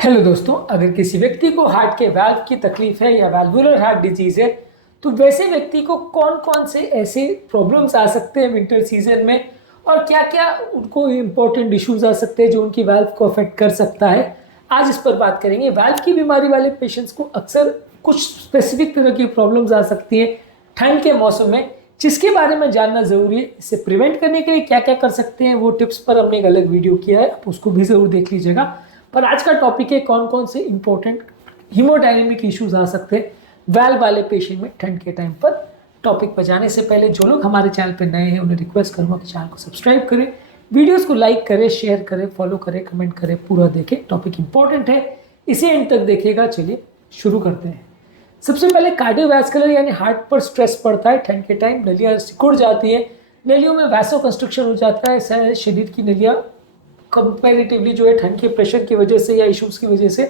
Hello दोस्तों, अगर किसी व्यक्ति को हार्ट के वाल्व की तकलीफ है या वाल्वुलर हार्ट डिजीज है तो वैसे व्यक्ति को कौन कौन से ऐसे प्रॉब्लम्स आ सकते हैं विंटर सीजन में और क्या क्या उनको इम्पोर्टेंट इश्यूज आ सकते हैं जो उनकी वाल्व को अफेक्ट कर सकता है। आज इस पर बात करेंगे। वाल्व की बीमारी वाले पेशेंट्स को अक्सर कुछ स्पेसिफिक तरह की प्रॉब्लम्स आ सकती है ठंड के मौसम में, जिसके बारे में जानना जरूरी है। इसे प्रिवेंट करने के लिए क्या क्या कर सकते हैं वो टिप्स पर हमने एक अलग वीडियो किया है, आप उसको भी जरूर देख लीजिएगा। पर आज का टॉपिक है कौन कौन से इंपॉर्टेंट हीमोडायनेमिक इश्यूज आ सकते हैं वाल्व वाले पेशेंट में ठंड के टाइम पर। टॉपिक पर जाने से पहले जो लोग हमारे चैनल पर नए हैं उन्हें रिक्वेस्ट करूंगा कि चैनल को सब्सक्राइब करें, वीडियोस को लाइक करें, शेयर करें, फॉलो करें, कमेंट करें, पूरा देखें। टॉपिक इंपॉर्टेंट है, इसे एंड तक देखिएगा। चलिए शुरू करते हैं। सबसे पहले कार्डियोवैस्कुलर यानी हार्ट पर स्ट्रेस पड़ता है ठंड के टाइम। नलियाँ सिकुड़ जाती है, नलियों में वैसो कंस्ट्रक्शन हो जाता है। शरीर की नलियाँ कंपैरेटिवली जो है ठंड के प्रेशर की वजह से या इश्यूज की वजह से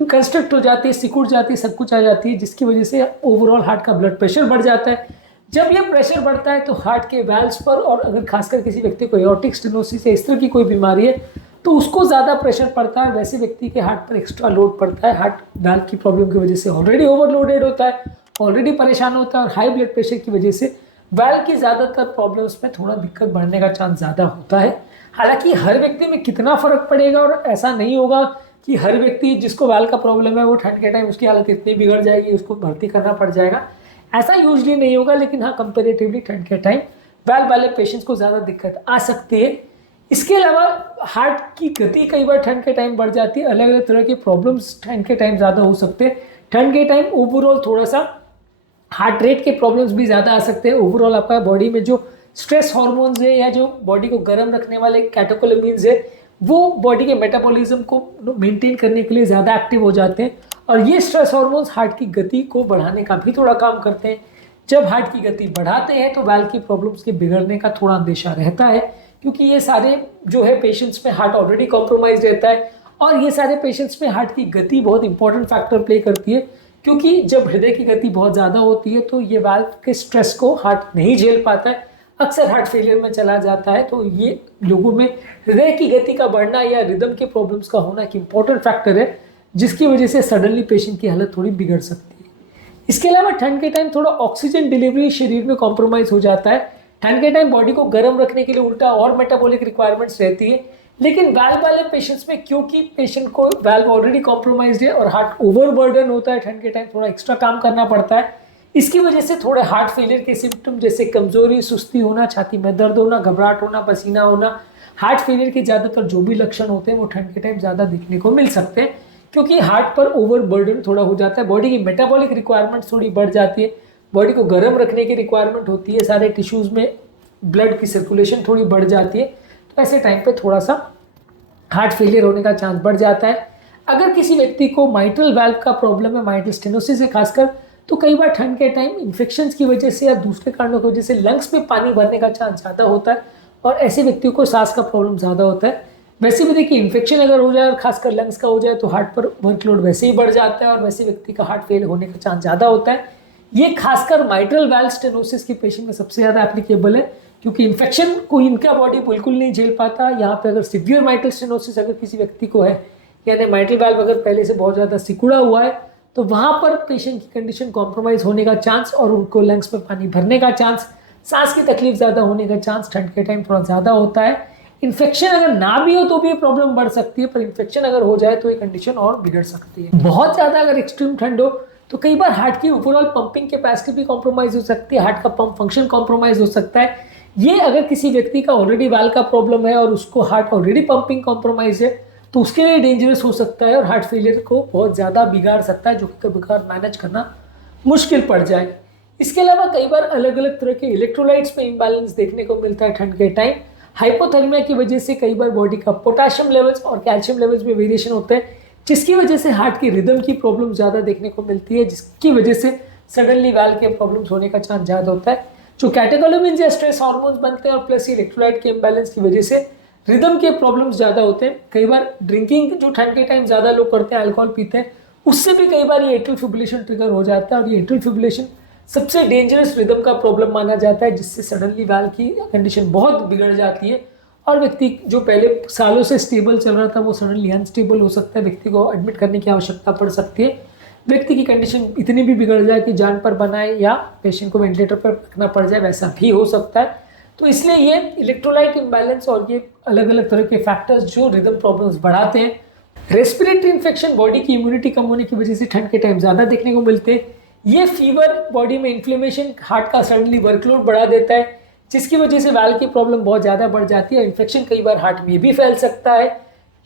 कंस्ट्रक्ट हो जाती है, सिकुड़ जाती है, सब कुछ आ जाती है, जिसकी वजह से ओवरऑल हार्ट का ब्लड प्रेशर बढ़ जाता है। जब यह प्रेशर बढ़ता है तो हार्ट के वैल्व्स पर, और अगर खासकर किसी व्यक्ति को एओर्टिक स्टेनोसिस या इस तरह की कोई बीमारी है तो उसको ज़्यादा प्रेशर पड़ता है। वैसे व्यक्ति के हार्ट पर एक्स्ट्रा लोड पड़ता है। हार्ट वैल्व की प्रॉब्लम की वजह से ऑलरेडी ओवरलोडेड होता है, ऑलरेडी परेशान होता है, और हाई ब्लड प्रेशर की वजह से वैल्व की ज़्यादातर प्रॉब्लम्स में थोड़ा दिक्कत बढ़ने का चांस ज़्यादा होता है। हालांकि हर व्यक्ति में कितना फर्क पड़ेगा, और ऐसा नहीं होगा कि हर व्यक्ति जिसको वाल्व का प्रॉब्लम है वो ठंड के टाइम उसकी हालत इतनी बिगड़ जाएगी उसको भर्ती करना पड़ जाएगा, ऐसा यूजली नहीं होगा। लेकिन हाँ, कंपेरेटिवली ठंड के टाइम वाल्व वाले पेशेंट्स को ज़्यादा दिक्कत आ सकती है। इसके अलावा हार्ट की गति कई बार ठंड के टाइम बढ़ जाती है। अलग अलग तरह के प्रॉब्लम्स ठंड के टाइम ज़्यादा हो सकते हैं। ठंड के टाइम ओवरऑल थोड़ा सा हार्ट रेट के प्रॉब्लम्स भी ज़्यादा आ सकते हैं। ओवरऑल आपका बॉडी में जो स्ट्रेस हार्मोन्स है या जो बॉडी को गर्म रखने वाले कैटेकोलामिन्स है वो बॉडी के मेटाबॉलिज्म को मेंटेन करने के लिए ज़्यादा एक्टिव हो जाते हैं, और ये स्ट्रेस हार्मोन्स हार्ट की गति को बढ़ाने का भी थोड़ा काम करते हैं। जब हार्ट की गति बढ़ाते हैं तो वाल्व की प्रॉब्लम्स के बिगड़ने का थोड़ा अंदेशा रहता है, क्योंकि ये सारे जो है पेशेंट्स में हार्ट ऑलरेडी कॉम्प्रोमाइज रहता है, और ये सारे पेशेंट्स में हार्ट की गति बहुत इंपॉर्टेंट फैक्टर प्ले करती है। क्योंकि जब हृदय की गति बहुत ज़्यादा होती है तो ये वाल्व के स्ट्रेस को हार्ट नहीं झेल पाता है, अक्सर हार्ट फेलियर में चला जाता है। तो ये लोगों में हृदय की गति का बढ़ना या रिदम के प्रॉब्लम्स का होना एक इंपॉर्टेंट फैक्टर है, जिसकी वजह से सडनली पेशेंट की हालत थोड़ी बिगड़ सकती है। इसके अलावा ठंड के टाइम थोड़ा ऑक्सीजन डिलीवरी शरीर में कॉम्प्रोमाइज हो जाता है। ठंड के टाइम बॉडी को गर्म रखने के लिए उल्टा और मेटाबॉलिक रिक्वायरमेंट्स रहती है। लेकिन वाल्व वाले पेशेंट्स में क्योंकि पेशेंट को वाल्व ऑलरेडी कॉम्प्रोमाइज्ड है और हार्ट ओवरबर्डन होता है, ठंड के टाइम थोड़ा एक्स्ट्रा काम करना पड़ता है। इसकी वजह से थोड़े हार्ट फेलियर के सिम्टम जैसे कमजोरी, सुस्ती होना, छाती में दर्द होना, घबराहट होना, पसीना होना, हार्ट फेलियर के ज़्यादातर जो भी लक्षण होते हैं वो ठंड के टाइम ज़्यादा दिखने को मिल सकते हैं, क्योंकि हार्ट पर ओवरबर्डन थोड़ा हो जाता है। बॉडी की मेटाबॉलिक रिक्वायरमेंट्स थोड़ी बढ़ जाती है, बॉडी को गर्म रखने की रिक्वायरमेंट होती है, सारे टिश्यूज़ में ब्लड की सर्कुलेशन थोड़ी बढ़ जाती है। तो ऐसे टाइम पे थोड़ा सा हार्ट फेलियर होने का चांस बढ़ जाता है। अगर किसी व्यक्ति को माइट्रल वाल्व का प्रॉब्लम है, माइट्रल स्टेनोसिस है खासकर, तो कई बार ठंड के टाइम इन्फेक्शंस की वजह से या दूसरे कारणों की वजह से लंग्स में पानी भरने का चांस ज़्यादा होता है, और ऐसे व्यक्तियों को सांस का प्रॉब्लम ज़्यादा होता है। वैसे भी देखिए, इन्फेक्शन अगर हो जाए और खासकर लंग्स का हो जाए तो हार्ट पर वर्कलोड वैसे ही बढ़ जाता है, और वैसे व्यक्ति का हार्ट फेल होने का चांस ज़्यादा होता है। ये खासकर माइट्रल वाल्व स्टेनोसिस के पेशेंट में सबसे ज़्यादा एप्लीकेबल है, क्योंकि इन्फेक्शन को इनका बॉडी बिल्कुल नहीं झेल पाता। यहाँ पे अगर सिवियर माइट्रल स्टेनोसिस अगर किसी व्यक्ति को है, यानी माइट्रल वाल्व अगर पहले से बहुत ज़्यादा सिकुड़ा हुआ है, तो वहाँ पर पेशेंट की कंडीशन कॉम्प्रोमाइज़ होने का चांस और उनको लंग्स में पानी भरने का चांस, सांस की तकलीफ ज़्यादा होने का चांस ठंड के टाइम थोड़ा ज़्यादा होता है। इन्फेक्शन अगर ना भी हो तो भी ये प्रॉब्लम बढ़ सकती है, पर इन्फेक्शन अगर हो जाए तो ये कंडीशन और बिगड़ सकती है। बहुत ज़्यादा अगर एक्सट्रीम ठंड हो तो कई बार हार्ट की ओवरऑल पंपिंग कैपेसिटी भी कॉम्प्रोमाइज़ हो सकती है, हार्ट का पंप फंक्शन कॉम्प्रोमाइज़ हो सकता है। ये अगर किसी व्यक्ति का ऑलरेडी वाल्व का प्रॉब्लम है और उसको हार्ट ऑलरेडी पंपिंग कॉम्प्रोमाइज है तो उसके लिए डेंजरस हो सकता है और हार्ट फेलियर को बहुत ज़्यादा बिगाड़ सकता है, जो कि कभी कभार मैनेज करना मुश्किल पड़ जाए। इसके अलावा कई बार अलग अलग तरह के इलेक्ट्रोलाइट्स में इम्बैलेंस देखने को मिलता है ठंड के टाइम। हाइपोथर्मिया की वजह से कई बार बॉडी का पोटाशियम लेवल्स और कैल्शियम लेवल्स में वेरिएशन होता है, जिसकी वजह से हार्ट की रिदम की प्रॉब्लम ज़्यादा देखने को मिलती है, जिसकी वजह से सडनली वाल्व के प्रॉब्लम्स होने का चांस ज़्यादा होता है। जो कैटेकोलामिन्स या स्ट्रेस हार्मोन्स बनते हैं और प्लस इलेक्ट्रोलाइट के इम्बैलेंस की वजह से रिदम के प्रॉब्लम्स ज़्यादा होते हैं। कई बार ड्रिंकिंग जो ठंड के टाइम ज़्यादा लोग करते हैं, अल्कोहल पीते हैं, उससे भी कई बार ये एट्रियल फिब्रिलेशन ट्रिगर हो जाता है, और ये एट्रियल फिब्रिलेशन सबसे डेंजरस रिदम का प्रॉब्लम माना जाता है, जिससे सडनली वाल्व की कंडीशन बहुत बिगड़ जाती है और व्यक्ति जो पहले सालों से स्टेबल चल रहा था वो सडनली अनस्टेबल हो सकता है, व्यक्ति को एडमिट करने की आवश्यकता पड़ सकती है। व्यक्ति की कंडीशन इतनी भी बिगड़ जाए कि जान पर बनाए या पेशेंट को वेंटिलेटर पर रखना पड़ जाए, वैसा भी हो सकता है। तो इसलिए ये इलेक्ट्रोलाइट इम्बैलेंस और ये अलग अलग तरह के फैक्टर्स जो रिदम प्रॉब्लम्स बढ़ाते हैं। रेस्पिरेटरी इन्फेक्शन बॉडी की इम्यूनिटी कम होने की वजह से ठंड के टाइम ज़्यादा देखने को मिलते हैं। ये फीवर, बॉडी में इन्फ्लेमेशन, हार्ट का सडनली वर्कलोड बढ़ा देता है, जिसकी वजह से वाल्व की प्रॉब्लम बहुत ज़्यादा बढ़ जाती है। इन्फेक्शन कई बार हार्ट में भी फैल सकता है,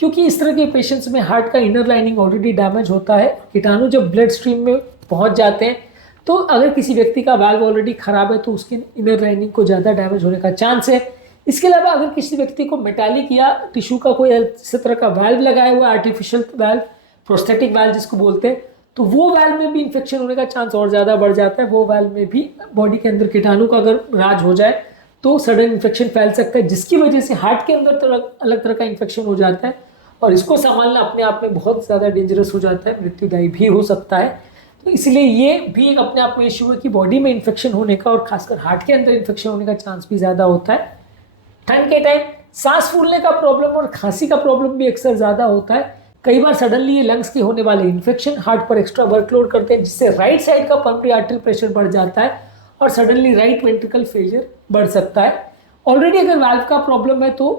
क्योंकि इस तरह के पेशेंट्स में हार्ट का इनर लाइनिंग ऑलरेडी डैमेज होता है। कीटाणु जब ब्लड स्ट्रीम में पहुंच जाते हैं तो अगर किसी व्यक्ति का वाल्व ऑलरेडी खराब है तो उसकी इनर लाइनिंग को ज़्यादा डैमेज होने का चांस है। इसके अलावा अगर किसी व्यक्ति को मेटालिक या टिश्यू का कोई इस तरह का वाल्व लगाया हुआ, आर्टिफिशियल वाल्व, प्रोस्थेटिक वाल्व जिसको बोलते हैं, तो वो वाल्व में भी इन्फेक्शन होने का चांस और ज़्यादा बढ़ जाता है। वो वाल्व में भी बॉडी के अंदर कीटाणु का अगर राज हो जाए तो सडन इन्फेक्शन फैल सकता है, जिसकी वजह से हार्ट के अंदर अलग तरह का इन्फेक्शन हो जाता है और इसको संभालना अपने आप में बहुत ज़्यादा डेंजरस हो जाता है, मृत्युदायी भी हो सकता है। तो इसलिए ये भी एक अपने आप में इश्यू है कि बॉडी में इन्फेक्शन होने का और खासकर हार्ट के अंदर इन्फेक्शन होने का चांस भी ज़्यादा होता है। ठंड के टाइम सांस फूलने का प्रॉब्लम और खांसी का प्रॉब्लम भी अक्सर ज़्यादा होता है। कई बार सडनली ये लंग्स के होने वाले इन्फेक्शन हार्ट पर एक्स्ट्रा वर्कलोड करते हैं, जिससे राइट साइड का पल्मोनरी आर्टरी प्रेशर बढ़ जाता है और सडनली राइट वेंट्रिकल फेलियर बढ़ सकता है। ऑलरेडी अगर वाल्व का प्रॉब्लम है तो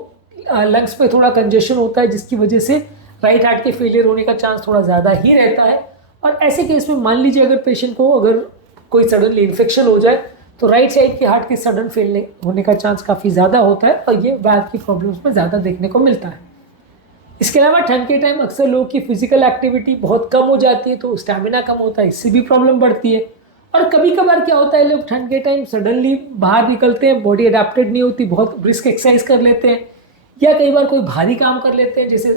लंग्स पे थोड़ा कंजेशन होता है, जिसकी वजह से राइट हार्ट के फेलियर होने का चांस थोड़ा ज़्यादा ही रहता है। और ऐसे केस में मान लीजिए अगर पेशेंट को अगर कोई सडनली इन्फेक्शन हो जाए तो राइट साइड के हार्ट के सडन फेल होने का चांस काफ़ी ज़्यादा होता है और ये वाल्व की प्रॉब्लम्स में ज़्यादा देखने को मिलता है। इसके अलावा ठंड के टाइम अक्सर लोगों की फिजिकल एक्टिविटी बहुत कम हो जाती है, तो स्टैमिना कम होता है, इससे भी प्रॉब्लम बढ़ती है। और कभी कभार क्या होता है, लोग ठंड के टाइम सडनली बाहर निकलते हैं, बॉडी अडेप्टेड नहीं होती, बहुत ब्रिस्क एक्सरसाइज कर लेते हैं या कई बार कोई भारी काम कर लेते हैं, जैसे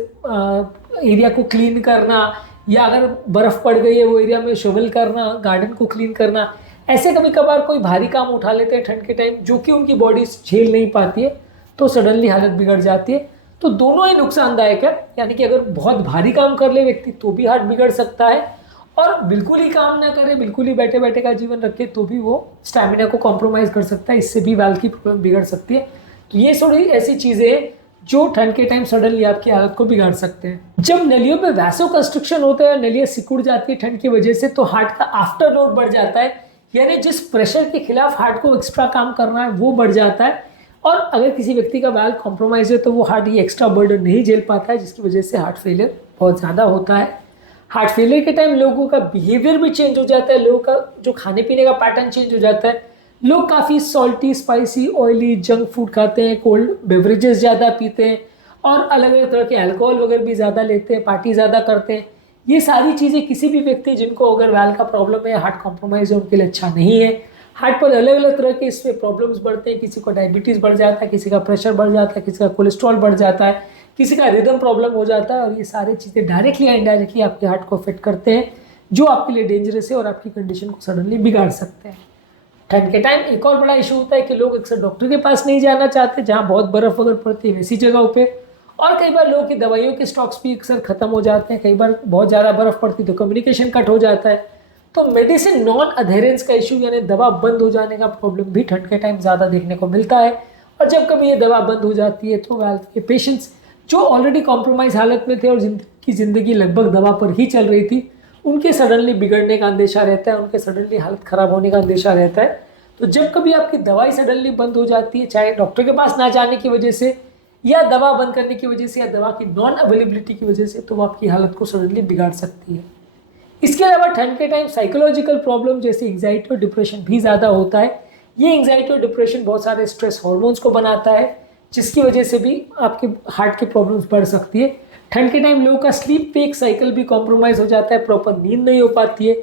एरिया को क्लीन करना या अगर बर्फ़ पड़ गई है वो एरिया में शोवल करना, गार्डन को क्लीन करना। ऐसे कभी कभार कोई भारी काम उठा लेते हैं ठंड के टाइम, जो कि उनकी बॉडी झेल नहीं पाती है, तो सडनली हालत बिगड़ जाती है। तो दोनों ही नुकसानदायक है, यानी कि अगर बहुत भारी काम कर ले व्यक्ति तो भी हार्ट बिगड़ सकता है, और बिल्कुल ही काम ना करे, बिल्कुल ही बैठे बैठे का जीवन रखे तो भी वो स्टैमिना को कॉम्प्रोमाइज़ कर सकता है, इससे भी वाल्व की प्रॉब्लम बिगड़ सकती है। तो ये थोड़ी ऐसी चीज़ें हैं जो ठंड के टाइम सडनली आपकी हालत को बिगाड़ सकते हैं। जब नलियों पे वैसो कंस्ट्रक्शन होता है, नलियाँ सिकुड़ जाती है ठंड की वजह से, तो हार्ट का आफ्टर लोड बढ़ जाता है, यानी जिस प्रेशर के खिलाफ हार्ट को एक्स्ट्रा काम करना है वो बढ़ जाता है। और अगर किसी व्यक्ति का वाल्व कॉम्प्रोमाइज है तो वो हार्ट ये एक्स्ट्रा बर्डन नहीं झेल पाता है, जिसकी वजह से हार्ट फेलियर बहुत ज़्यादा होता है। हार्ट फेलियर के टाइम लोगों का बिहेवियर भी चेंज हो जाता है, लोगों का जो खाने पीने का पैटर्न चेंज हो जाता है। लोग काफ़ी salty, spicy, oily, junk food खाते हैं, कोल्ड बेवरेजेस ज़्यादा पीते हैं और अलग अलग तरह के अल्कोहल वगैरह भी ज़्यादा लेते हैं, पार्टी ज़्यादा करते हैं। ये सारी चीज़ें किसी भी व्यक्ति जिनको अगर वाल्व का प्रॉब्लम है, हार्ट कॉम्प्रोमाइज़ है, उनके लिए अच्छा नहीं है। हार्ट पर अलग अलग तरह के इसमें प्रॉब्लम्स बढ़ते हैं, किसी को डायबिटीज़ बढ़ जाता है, किसी का प्रेशर बढ़ जाता है, किसी का कोलेस्ट्रॉल बढ़ जाता है, किसी का रिदम प्रॉब्लम हो जाता है, और ये सारी चीज़ें डायरेक्टली या इनडायरेक्टली आपके हार्ट को अफेक्ट करते हैं, जो आपके लिए डेंजरस है और आपकी कंडीशन को सडनली बिगाड़ सकते हैं। ठंड के टाइम एक और बड़ा इशू होता है कि लोग अक्सर डॉक्टर के पास नहीं जाना चाहते, जहाँ बहुत बर्फ़ वगैरह पड़ती है वैसी जगहों पे, और कई बार लोगों की दवाइयों के स्टॉक्स भी अक्सर ख़त्म हो जाते हैं। कई बार बहुत ज़्यादा बर्फ़ पड़ती तो कम्युनिकेशन कट हो जाता है, तो मेडिसिन नॉन अधेरेंस का इशू यानी दवा बंद हो जाने का प्रॉब्लम भी ठंड के टाइम ज़्यादा देखने को मिलता है। और जब कभी ये दवा बंद हो जाती है तो वाल्व के पेशेंट्स जो ऑलरेडी कॉम्प्रोमाइज़ हालत में थे और जिनकी ज़िंदगी लगभग दवा पर ही चल रही थी, उनके सडनली बिगड़ने का अंदेशा रहता है, उनके सडनली हालत ख़राब होने का अंदेशा रहता है। तो जब कभी आपकी दवाई सडनली बंद हो जाती है, चाहे डॉक्टर के पास ना जाने की वजह से या दवा बंद करने की वजह से या दवा की नॉन अवेलेबिलिटी की वजह से, तो वो आपकी हालत को सडनली बिगाड़ सकती है। इसके अलावा ठंड के टाइम साइकोलॉजिकल प्रॉब्लम जैसे एंग्जाइटी और डिप्रेशन भी ज़्यादा होता है। ये एंग्जाइटी और डिप्रेशन बहुत सारे स्ट्रेस हार्मोन्स को बनाता है, जिसकी वजह से भी आपके हार्ट की प्रॉब्लम्स बढ़ सकती है। ठंड के टाइम लोगों का स्लीप वेक साइकिल भी कॉम्प्रोमाइज़ हो जाता है, प्रॉपर नींद नहीं हो पाती है,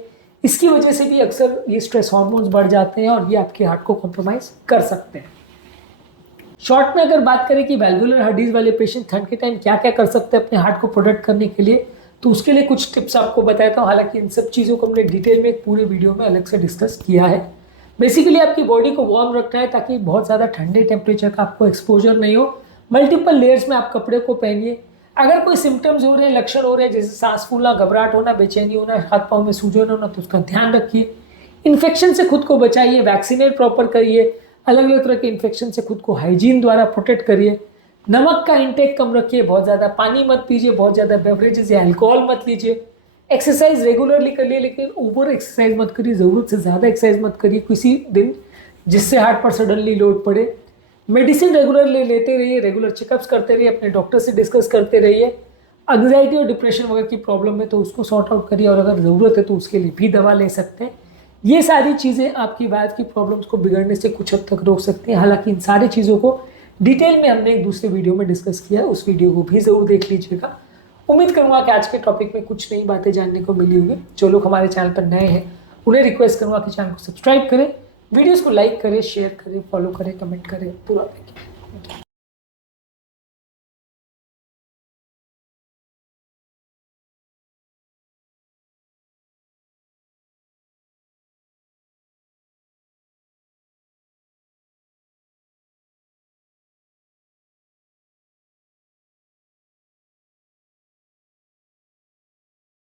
इसकी वजह से भी अक्सर ये स्ट्रेस हार्मोन्स बढ़ जाते हैं और ये आपके हार्ट को कॉम्प्रोमाइज़ कर सकते हैं। शॉर्ट में अगर बात करें कि वैल्वुलर हार्ट डिजीज वाले पेशेंट ठंड के टाइम क्या क्या कर सकते हैं अपने हार्ट को प्रोटेक्ट करने के लिए, तो उसके लिए कुछ टिप्स आपको बताता हूँ। हालांकि इन सब चीज़ों को हमने डिटेल में एक पूरे वीडियो में अलग से डिस्कस किया है। बेसिकली आपकी बॉडी को वार्म रखना है ताकि बहुत ज़्यादा ठंडे टेम्परेचर का आपको एक्सपोजर नहीं हो। मल्टीपल लेयर्स में आप कपड़े को पहनिए। अगर कोई सिम्टम्स हो रहे हैं, लक्षण हो रहे हैं, जैसे सांस फूलना, घबराहट होना, बेचैनी होना, हाथ पाँव में सूजन होना, तो उसका ध्यान रखिए। इन्फेक्शन से खुद को बचाइए, वैक्सीनेट प्रॉपर करिए, अलग अलग तरह के इन्फेक्शन से खुद को हाइजीन द्वारा प्रोटेक्ट करिए। नमक का इंटेक कम रखिए, बहुत ज़्यादा पानी मत पीजिए, बहुत ज़्यादा बेवरेजेस या अल्कोहल मत लीजिए। एक्सरसाइज रेगुलरली करिए, लेकिन ओवर एक्सरसाइज मत करिए, ज़रूरत से ज़्यादा एक्सरसाइज मत करिए किसी दिन जिससे हार्ट पर सडनली लोड पड़े। मेडिसिन रेगुलर लेते रहिए, रेगुलर चेकअप्स करते रहिए, अपने डॉक्टर से डिस्कस करते रहिए। एंग्जाइटी और डिप्रेशन वगैरह की प्रॉब्लम है तो उसको सॉर्ट आउट करिए, और अगर ज़रूरत है तो उसके लिए भी दवा ले सकते हैं। ये सारी चीज़ें आपकी वाल्व की प्रॉब्लम्स को बिगड़ने से कुछ हद तक रोक सकती हैं। हालांकि इन सारी चीज़ों को डिटेल में हमने एक दूसरे वीडियो में डिस्कस किया है, उस वीडियो को भी ज़रूर देख लीजिएगा। उम्मीद करूँगा कि आज के टॉपिक में कुछ नई बातें जानने को मिली होंगी। जो लोग हमारे चैनल पर नए हैं उन्हें रिक्वेस्ट करूँगा कि चैनल को सब्सक्राइब करें, वीडियोज़ को लाइक करें, शेयर करें, फॉलो करें, कमेंट करें, पूरा देखें।